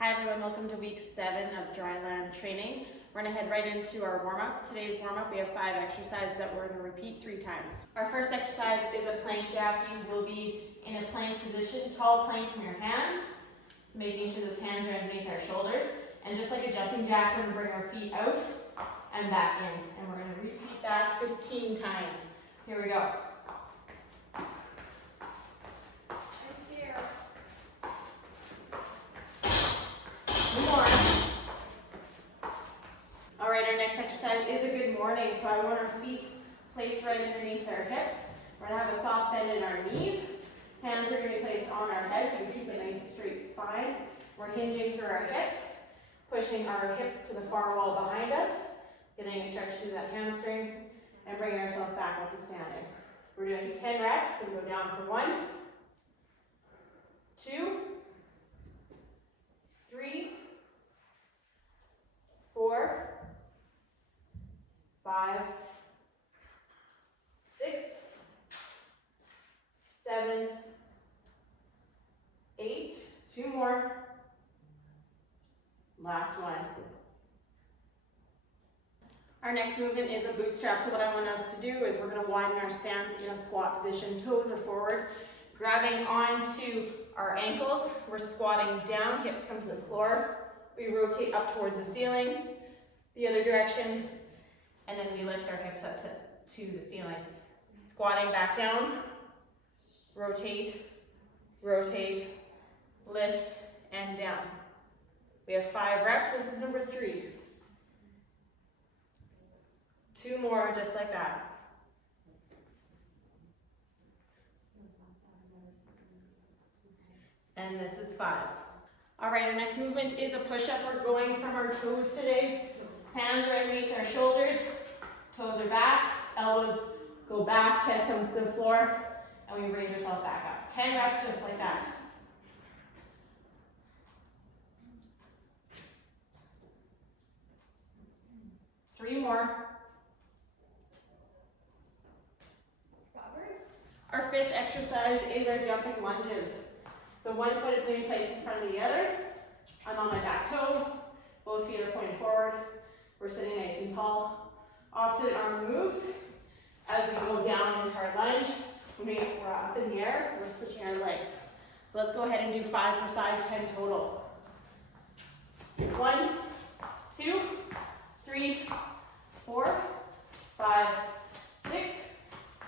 Hi everyone, welcome to week 7 of dryland training. We're going to head right into our warm-up. Today's warm-up, we have 5 exercises that we're going to repeat 3 times. Our first exercise is a plank jack. You will be in a plank position, tall plank from your hands. So making sure those hands are underneath our shoulders. And just like a jumping jack, we're going to bring our feet out and back in. And we're going to repeat that 15 times. Here we go. Alright, our next exercise is a good morning. So I want our feet placed right underneath our hips. We're going to have a soft bend in our knees. Hands are going to be placed on our heads so we keep a nice straight spine. We're hinging through our hips, pushing our hips to the far wall behind us, getting a stretch through that hamstring, and bringing ourselves back up to standing. We're doing 10 reps, so go down for 1, 2, 3, 4, 5, 6, 7, 8, 2 more, last one. Our next movement is a bootstrap. So what I want us to do is we're going to widen our stance in a squat position. Toes are forward, grabbing onto our ankles. We're squatting down, hips come to the floor. We rotate up towards the ceiling, the other direction, and then we lift our hips up to the ceiling. Squatting back down, rotate, rotate, lift, and down. We have 5 reps. This is number 3. 2 more, just like that. And this is 5. All right, our next movement is a push-up. We're going from our toes today. Hands are underneath our shoulders. Toes are back. Elbows go back. Chest comes to the floor. And we raise ourselves back up. 10 reps just like that. Three more. Our 5th exercise is our jumping lunges. So one foot is going to be placed in front of the other. I'm on my back toe. Both feet are pointed forward. We're sitting nice and tall. Opposite arm moves as we go down into our lunge. When we're up in the air, we're switching our legs. So let's go ahead and do 5 per side, 10 total. 1, 2, 3, 4, 5, 6,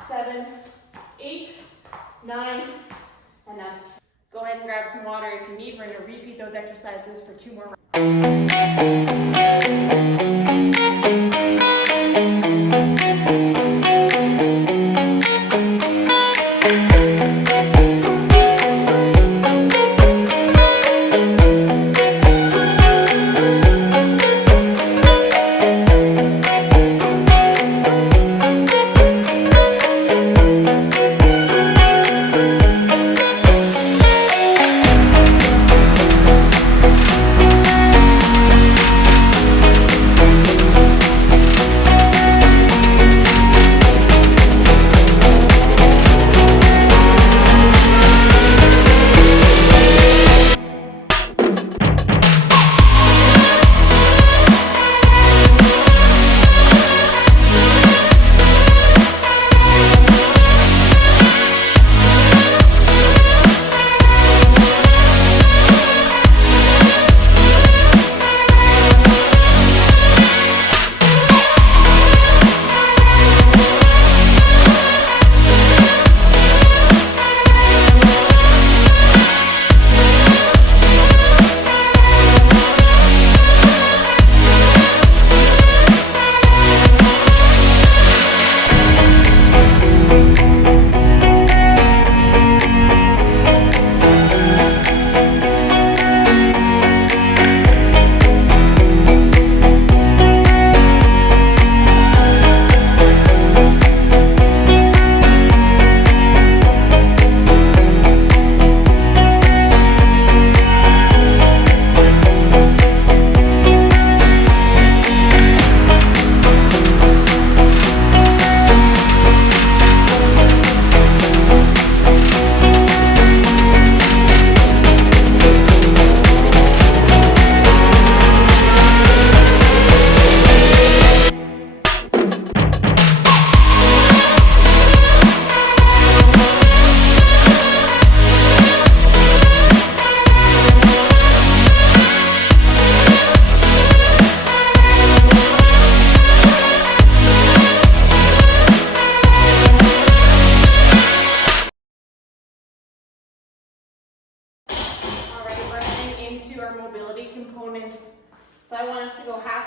7, 8, 9, and that's 10. Go ahead and grab some water if you need. We're going to repeat those exercises for 2 more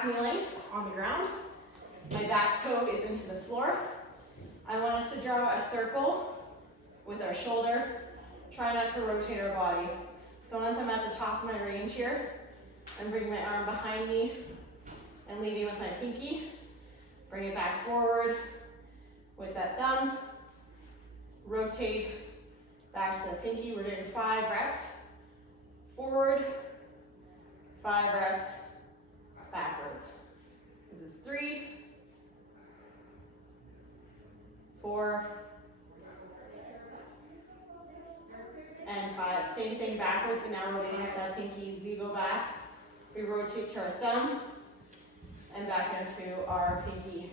half kneeling on the ground. My back toe is into the floor. I want us to draw a circle with our shoulder. Try not to rotate our body. So once I'm at the top of my range here, I'm bringing my arm behind me and leading with my pinky. Bring it back forward with that thumb. Rotate back to the pinky. We're doing 5 reps. Forward, 5 reps, backwards. This is 3, 4, and 5. Same thing backwards, but now we're leading with that pinky. We go back, we rotate to our thumb, and back into our pinky.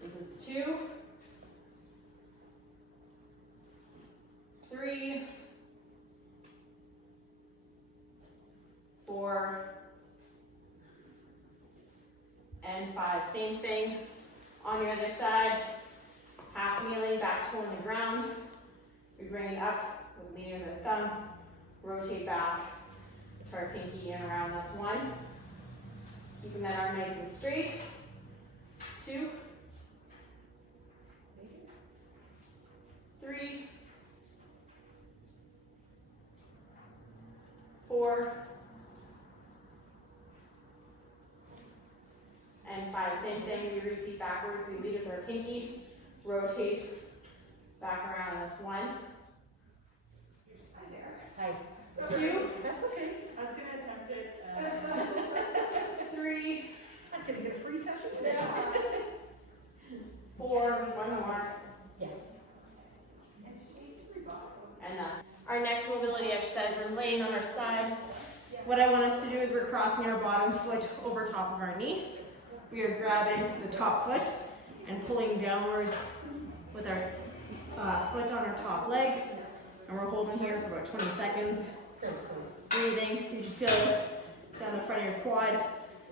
This is 2, 3, 4, and 5. Same thing on your other side. Half kneeling, back toe on the ground. We bring it up with leading the thumb. Rotate back to our pinky and around. That's 1. Keeping that arm nice and straight. 2, 3, 4, and 5. Same thing, we repeat backwards. We lead with our pinky, rotate back around. That's 1. Hi. 2. That's okay. I was gonna attempt it. 3. That's gonna get a free session today. 4. 1 more. Yes. And that's our next mobility exercise. We're laying on our side. What I want us to do is we're crossing our bottom foot over top of our knee. We are grabbing the top foot and pulling downwards with our foot on our top leg. And we're holding here for about 20 seconds. Breathing. You should feel this down the front of your quad,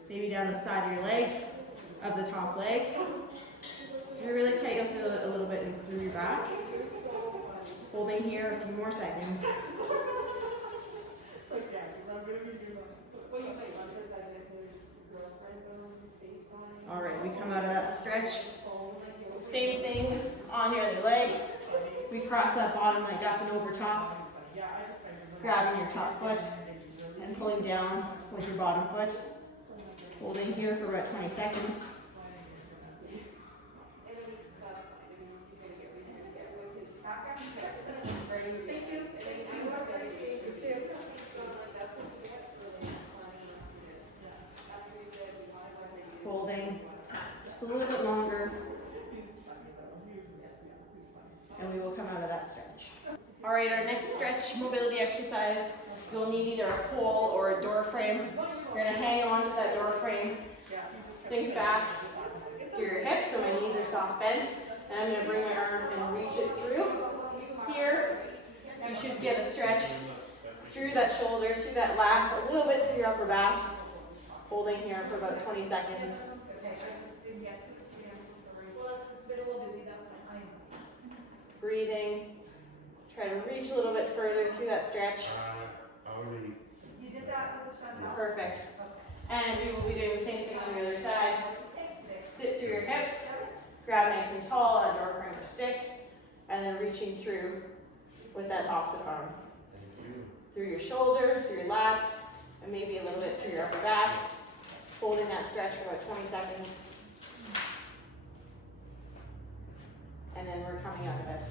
maybe down the side of your leg, of the top leg. If you're really tight, you'll feel it a little bit through your back. Holding here a few more seconds. All right, we come out of that stretch. Same thing on your other leg. We cross that bottom leg up and over top. Grabbing your top foot and pulling down with your bottom foot. Holding here for about 20 seconds. Holding just a little bit longer, and we will come out of that stretch. All right, our next stretch mobility exercise, you'll need either a pole or a door frame. You're gonna hang on to that door frame, sink back through your hips so my knees are soft bent, and I'm gonna bring my arm and reach it through. Here, you should get a stretch through that shoulder, through that lats, a little bit through your upper back. Holding here for about 20 seconds. Breathing. Try to reach a little bit further through that stretch. Already. You did that with Chantal? Perfect. And we will be doing the same thing on the other side. Sit through your hips. Grab nice and tall, a door frame or stick. And then reaching through with that opposite arm. Thank you. Through your shoulder, through your lat, and maybe a little bit through your upper back. Holding that stretch for about 20 seconds. And then we're coming out of it.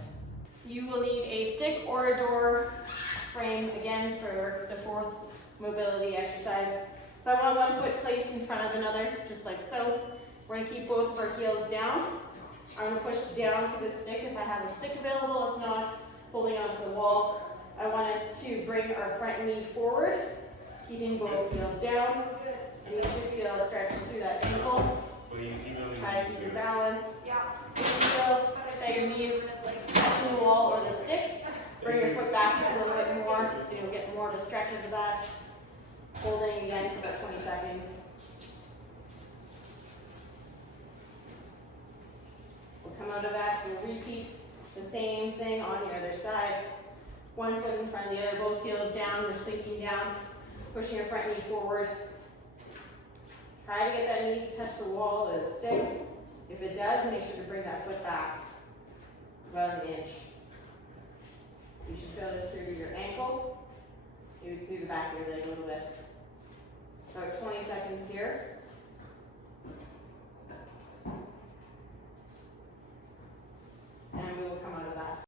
You will need a stick or a door frame again for the 4th mobility exercise. So I want one foot placed in front of another, just like so. We're gonna keep both of our heels down. I'm gonna push down to the stick if I have a stick available. If not, holding onto the wall. I want us to bring our front knee forward, keeping both heels down. And you should feel a stretch through that ankle. Try to keep your balance. Feel that your knees touching the wall or the stick. Bring your foot back just a little bit more, so you'll get more of a stretch into that. Holding again for about 20 seconds. We'll come out of that, we'll repeat the same thing on your other side. One foot in front of the other, both heels down, we're sinking down. Pushing your front knee forward. Try to get that knee to touch the wall of the stick. If it does, make sure to bring that foot back about an inch. You should feel this through your ankle, maybe through the back of your leg a little bit. About 20 seconds here. And we will come out of that.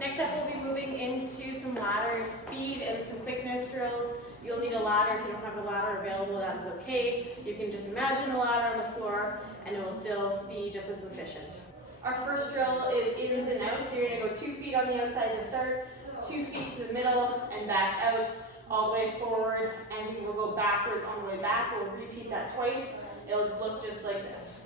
Next up, we'll be moving into some ladder speed and some quickness drills. You'll need a ladder. If you don't have a ladder available, that is okay. You can just imagine a ladder on the floor and it will still be just as efficient. Our first drill is ins and outs. So you're gonna go 2 feet on the outside to start, 2 feet to the middle and back out, all the way forward, and we will go backwards on the way back. We'll repeat that twice. It'll look just like this.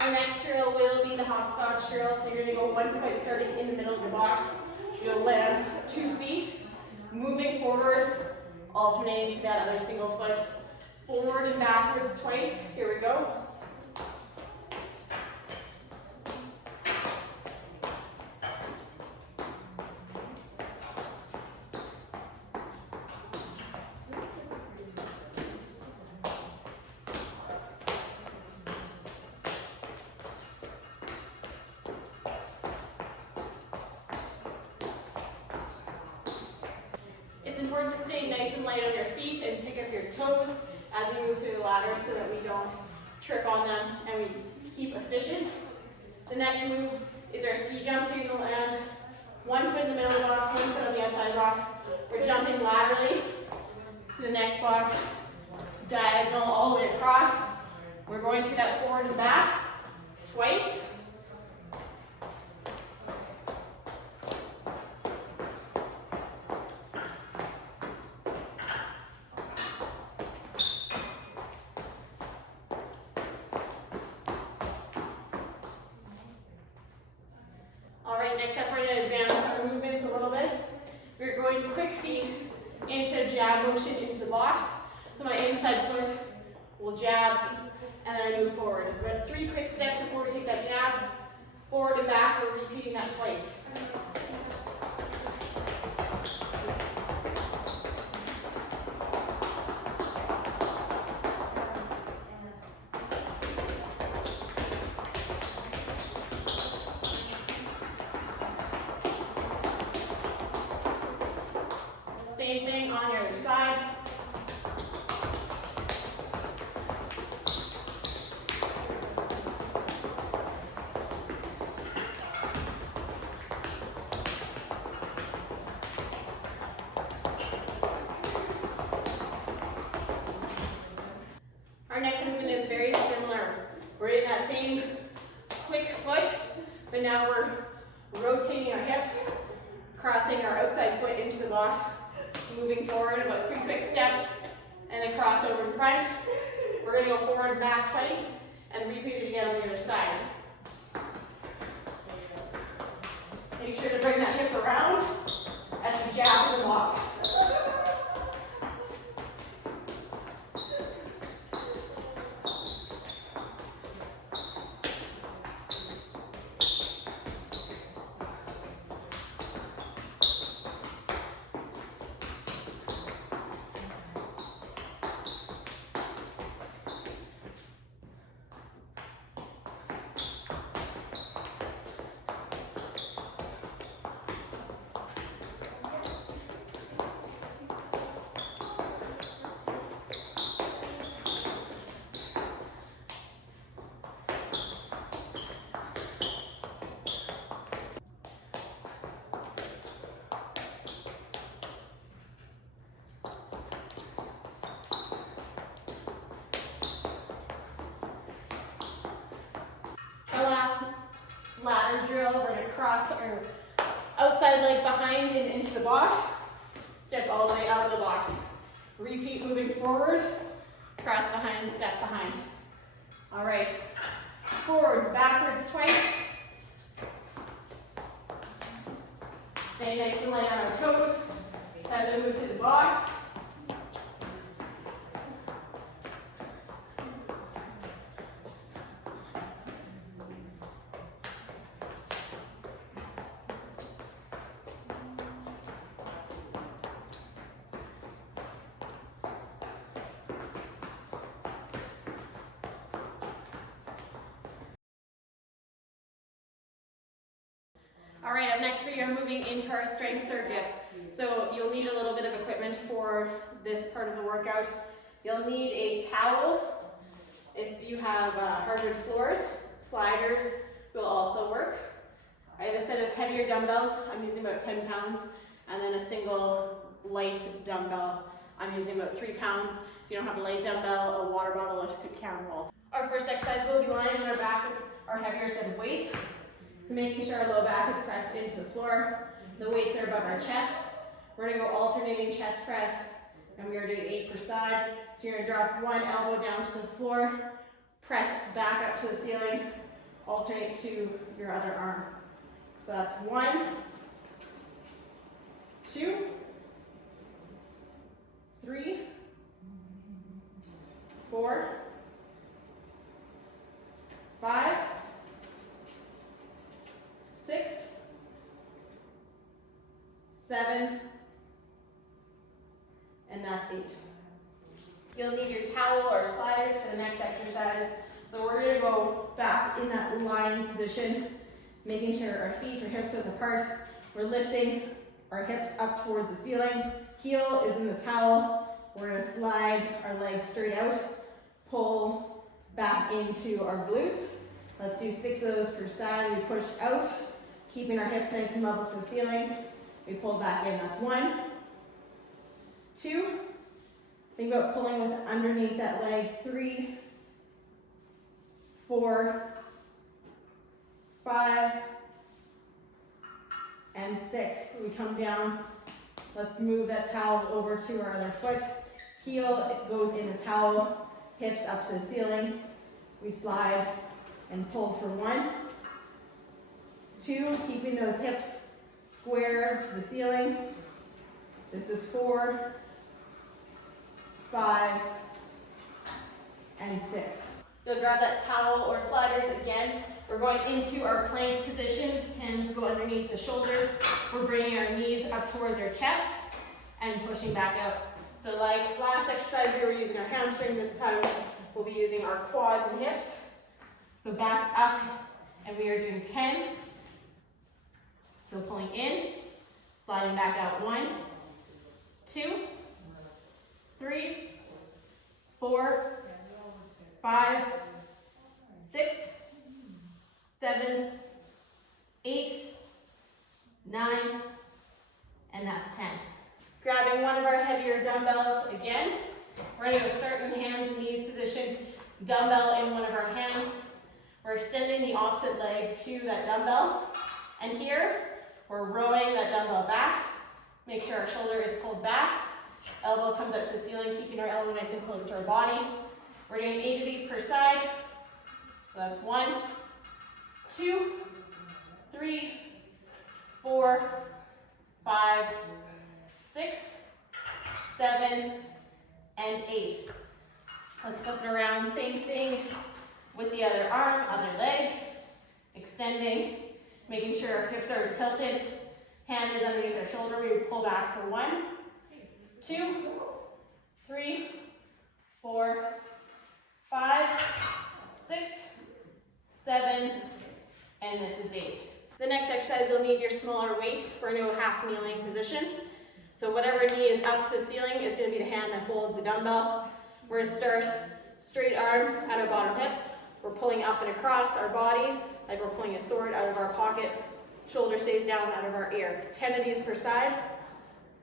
Our next drill will be the hopscotch drill. So you're gonna go 1 foot starting in the middle of the box. You'll land 2 feet, moving forward, alternating to that other single foot. Forward and backwards twice. Here we go. It's important to stay nice and light on your feet and pick up your toes as you move through the ladder so that we don't trip on them and we keep efficient. The next move is our ski jump. So you're going to land 1 foot in the middle of the box, 1 foot on the outside of the box. We're jumping laterally to the next box, diagonal all the way across. We're going through that forward and back twice. Alright, next up we're going to advance our movements a little bit. We're going quick feet into jab motion into the box. So my inside foot will jab and then I move forward. It's about 3 quick steps before we take that jab. Forward and back, we're repeating that twice. Same thing on your other side. Our next movement is very similar. We're in that same quick foot, but now we're rotating our hips, crossing our outside foot into the box, moving forward about 3 quick steps, and a crossover in front. We're going to go forward and back twice, and repeat it again on the other side. Make sure to bring that hip around as we jab in the box. Our last ladder drill, we're going to cross our outside leg behind and into the box. Step all the way out of the box. Repeat moving forward, cross behind, step behind. All right, forward, backwards twice. Stay nice and light on our toes as we move to the box. All right, up next we are moving into our strength circuit. So you'll need a little bit of equipment for this part of the workout. You'll need a towel. If you have hardwood floors, sliders will also work. I have a set of heavier dumbbells. I'm using about 10 pounds. And then a single light dumbbell. I'm using about 3 pounds. If you don't have a light dumbbell, a water bottle or soup can rolls. Our first exercise will be lying on our back with our heavier set of weights. So making sure our low back is pressed into the floor. The weights are above our chest. We're gonna go alternating chest press, and we are doing 8 per side. So you're gonna drop one elbow down to the floor, press back up to the ceiling, alternate to your other arm. So that's 1, 2, 3, 4, 5, 6, 7, and that's 8. You'll need your towel or sliders for the next exercise. So we're gonna go back in that lying position, making sure our feet or hips width apart. We're lifting our hips up towards the ceiling. Heel is in the towel. We're gonna slide our legs straight out, pull back into our glutes. Let's do 6 of those per side. We push out, keeping our hips nice and level to the ceiling. We pull back in, that's 1, 2, think about pulling with underneath that leg, 3, 4, 5, and 6. We come down, let's move that towel over to our other foot. Heel, it goes in the towel, hips up to the ceiling. We slide and pull for 1, 2, keeping those hips square to the ceiling. This is 4, 5, and 6. You'll grab that towel or sliders again. We're going into our plank position. Hands go underneath the shoulders. We're bringing our knees up towards our chest and pushing back out. So like last exercise, we were using our hamstring. This time, we'll be using our quads and hips. So back up, and we are doing 10. So pulling in, sliding back out, 1, 2, 3, 4, 5, 6, 7, 8, 9, and that's 10. Grabbing one of our heavier dumbbells again. We're gonna go start in hands and knees position, dumbbell in one of our hands. We're extending the opposite leg to that dumbbell. And here, we're rowing that dumbbell back. Make sure our shoulder is pulled back. Elbow comes up to the ceiling, keeping our elbow nice and close to our body. We're doing 8 of these per side. So that's 1, 2, 3, 4, 5, 6, 7, and 8. Let's flip it around. Same thing with the other arm, other leg. Extending, making sure our hips are tilted. Hand is underneath our shoulder. We pull back for 1, 2, 3, 4, 5, 6, 7, and this is 8. The next exercise, you'll need your smaller weight for a new half kneeling position. So whatever knee is up to the ceiling is going to be the hand that holds the dumbbell. We're going to start straight arm at our bottom hip. We're pulling up and across our body like we're pulling a sword out of our pocket. Shoulder stays down out of our ear. 10 of these per side.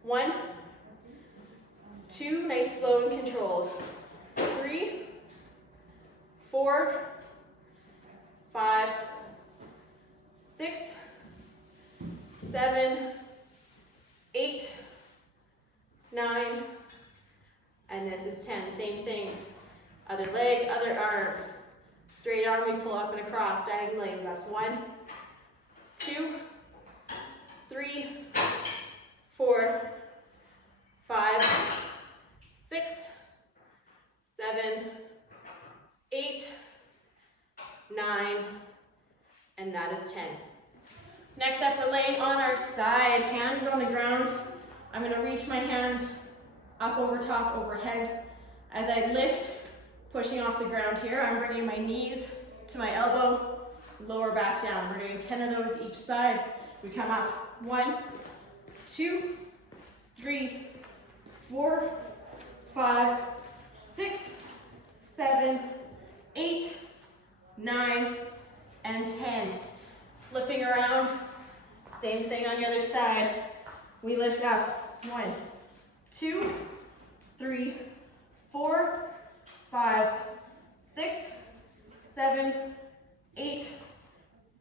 1, 2, nice, slow and controlled. 3, 4, 5, 6, 7, 8, 9, and this is 10. Same thing. Other leg, other arm. Straight arm, we pull up and across diagonally. That's 1, 2, 3, 4, 5, 6, 7, 8, 9, and that is 10. Next up, we're laying on our side, hands on the ground. I'm gonna reach my hand up over top, overhead. As I lift, pushing off the ground here, I'm bringing my knees to my elbow, lower back down. We're doing 10 of those each side. We come up, 1, 2, 3, 4, 5, 6, 7, 8, 9, and 10. Flipping around, same thing on the other side. We lift up, 1, 2, 3, 4, 5, 6, 7, 8,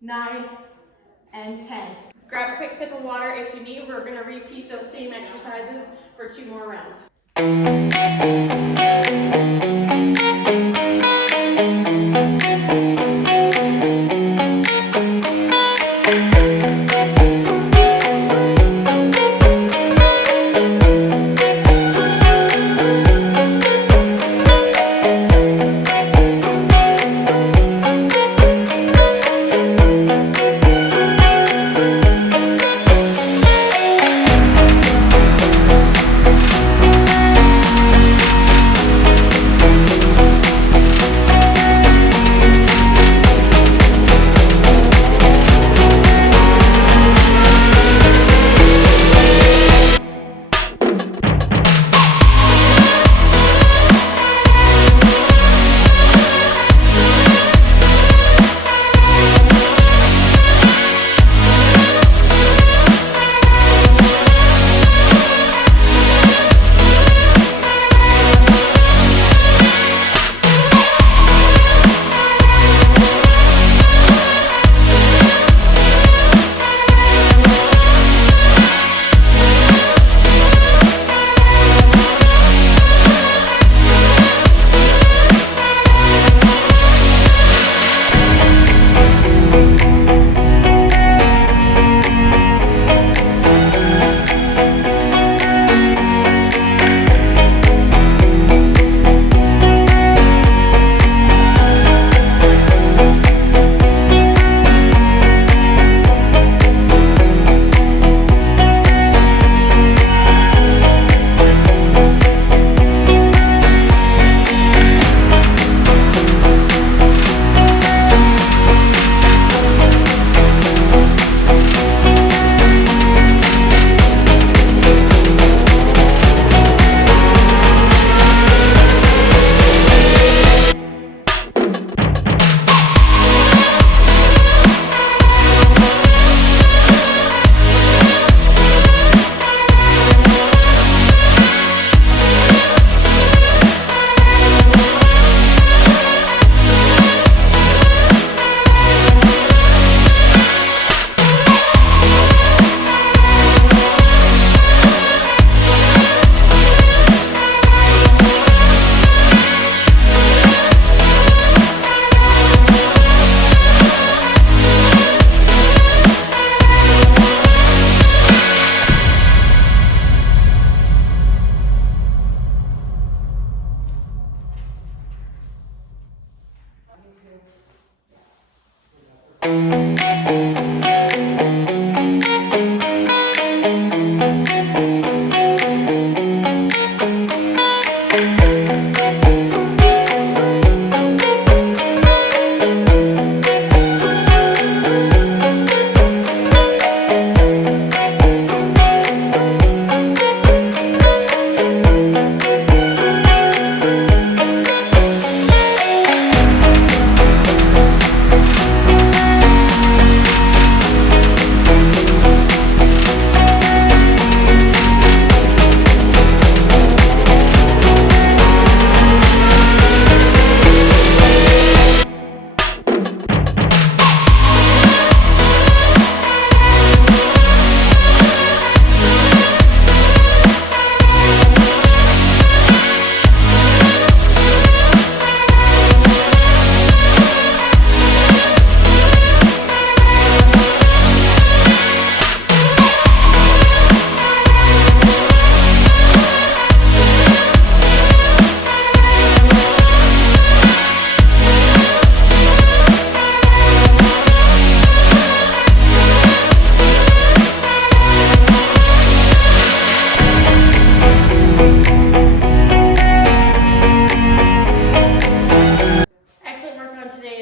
9, and 10. Grab a quick sip of water if you need. We're gonna repeat those same exercises for 2 more rounds.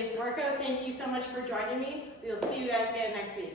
today's workout. Thank you so much for joining me. We'll see you guys again next week.